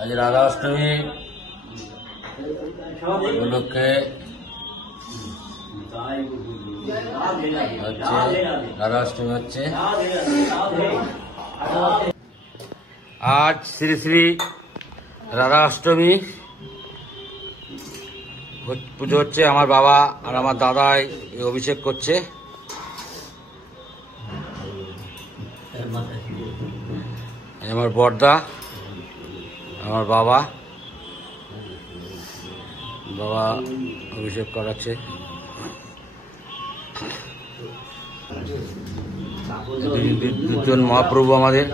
আজ রাধা অষ্টমী উপলক্ষে রাধা অষ্টমী হচ্ছে। আজ শ্রী শ্রী রাধা অষ্টমী পুজো হচ্ছে। আমার বাবা আর আমার দাদাই অভিষেক করছে। আমার বড়দা, আমার বাবা অভিষেক করাচ্ছে। দুজন মহাপ্রভু আমাদের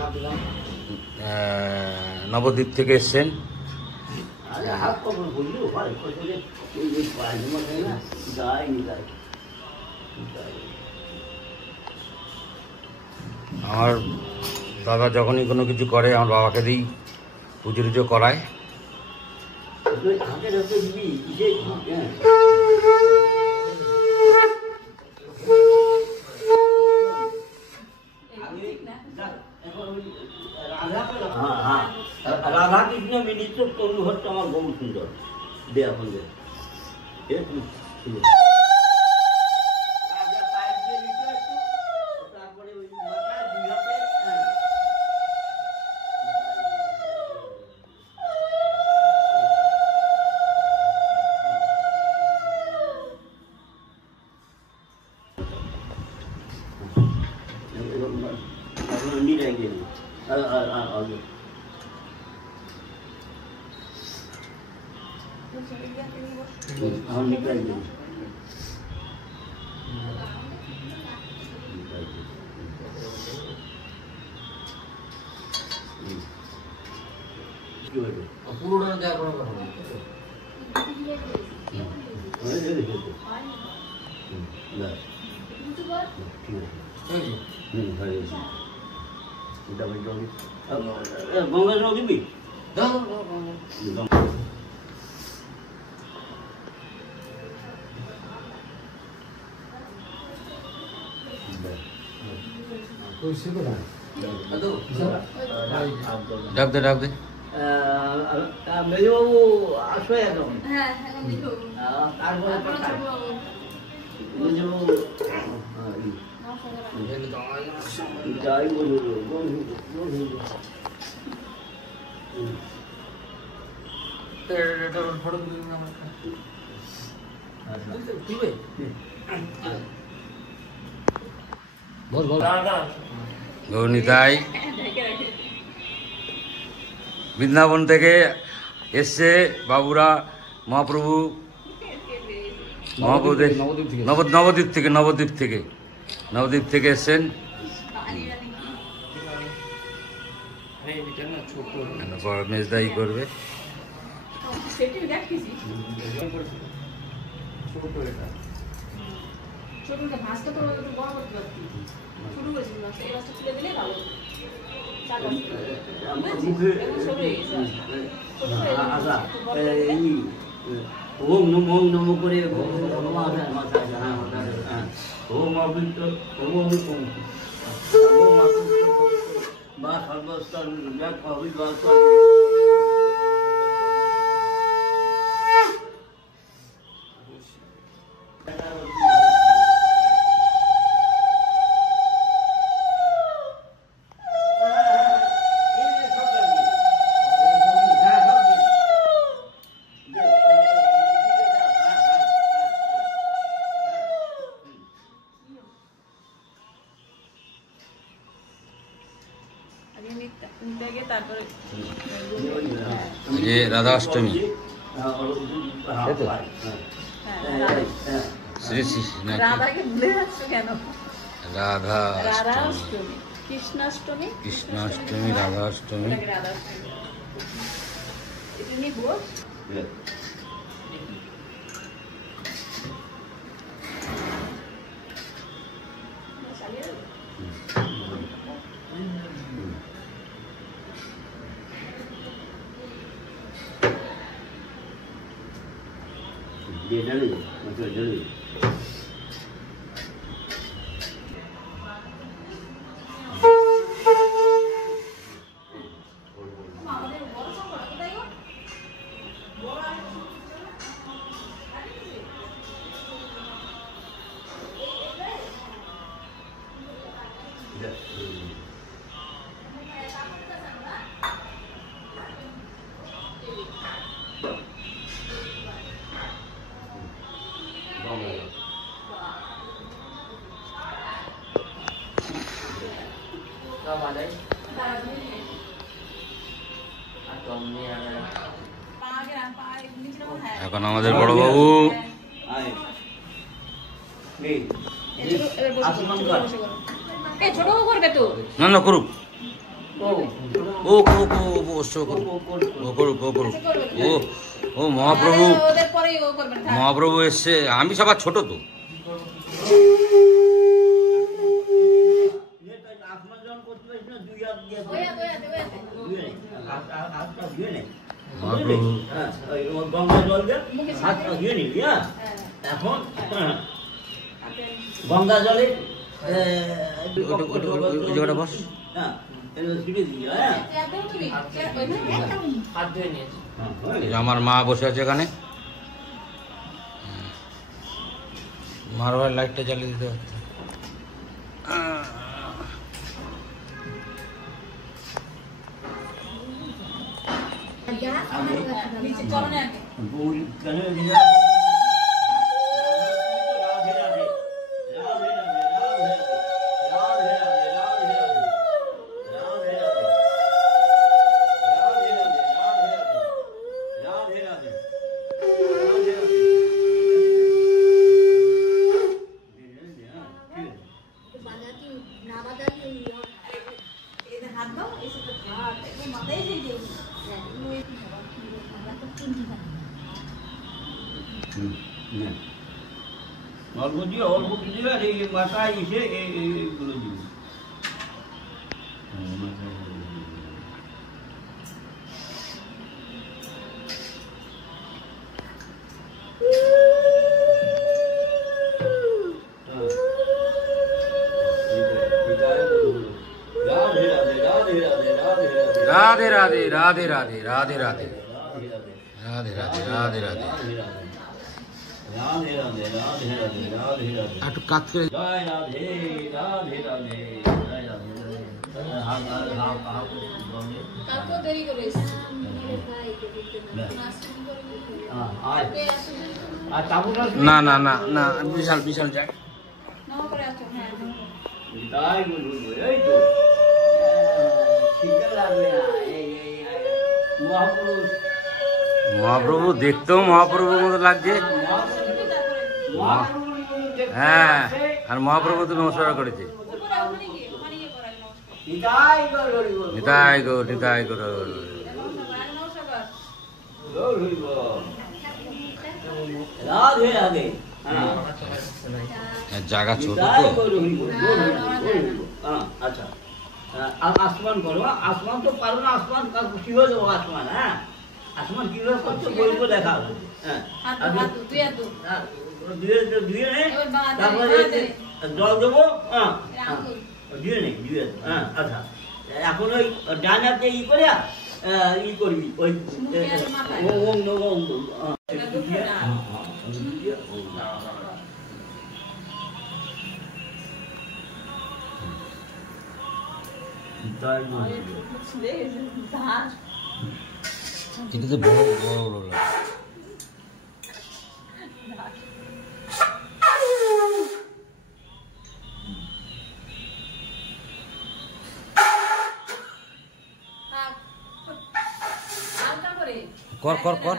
নবদ্বীপ থেকে এসছেন। আমার দাদা যখনই কোনো কিছু করে আমার বাবাকে দিই পুজো টুজো করায়। রাধা কৃষ্ণ মিলিত তরু হচ্ছে আমার বহু সুন্দর দেয়া হলে পুরোটা দেওয়ার কোনো কথা নেই। গঙ্গা জল দিবি? ডাক দে ডাক দে। মেজবাবু আসো এখন। তারপরে মেজবাবু যাই গৌরনীতাই বৃন্দাবন থেকে এসছে বাবুরা, মহাপ্রভু নবদ্বীপ থেকে এসছেন। মেজদাই করবে। ওম নমো করে বা সর্বস্তর রাধা অষ্টমী শ্রী শ্রী রাধা অষ্টমী, কৃষ্ণাষ্টমী, রাধা অষ্টমী। এখন আমাদের বড় বাবু না না করুক ও করুক ও ও মহাপ্রভু মহাপ্রভু এসছে। আমি সবার ছোট তো মহাপ্রভু গঙ্গা জল দিয়ে হাতটা ধুয়ে নিবি। হ্যাঁ এখন গঙ্গা জলে জায়গাটা বস। হ্যাঁ আমার মা বসে আছে এখানে। মার ভাই লাইটটা জ্বালিয়ে দিতে পারত। অল্প দিয়ে অল্প দিয়ে আর এই মাথায় এসে এইগুলো দিবি। রাধে রাধে রাধে রাধে রাধে রাধে রাধে রাধে রাধে রাধে একটু কাজ করে জয় রাধে রাধে রাধে জয় রাধে না না না না বিশাল বিশাল যায় মহাপ্রভু দেখতেও মহাপ্রভুর মতো লাগছে। হ্যাঁ আর মহাপ্রভু তো নমস্কার করেছে। নিতাই গো নিতাই গো রাধে রাধে। জায়গা ছোট তো। আচ্ছা আসমান করো। আসমান তো পারো না। আসমান কি হয়ে যাবো আসমান। হ্যাঁ আসমান কিভাবে করছো বলবো দেখা হবে। হ্যাঁ ধুয়ে নে তারপরে জল দেবো। হ্যাঁ ধুয়ে নে ধুয়ে। হ্যাঁ আচ্ছা এখন ওই ডান হাতে ই করে ই করবি ওই এটা তো বড় বড় বড় কর কর কর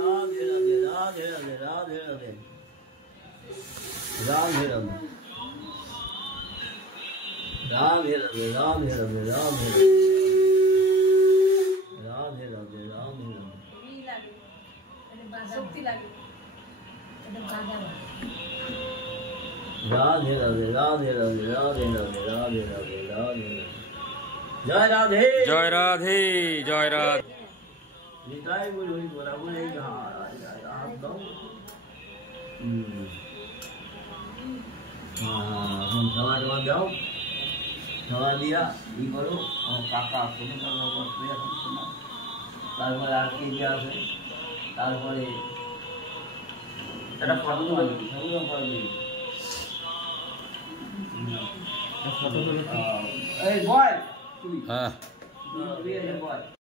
राधे राधे राधे राधे राधे राधे राधे राधे राधे राधे राधे राधे राधे राधे राधे राधे राधे राधे राधे जय राधे जय राधे जय राधे निताई बोली बोला बोले हाथ दो हम सवा जाओ सवा दिया ই করো আমার কাকা আসলে তারপরে আর কে কে আসে তারপরে এটা ফাগুন লাগবে ফাগুন এই বয় তুই হ্যাঁ তুই বয়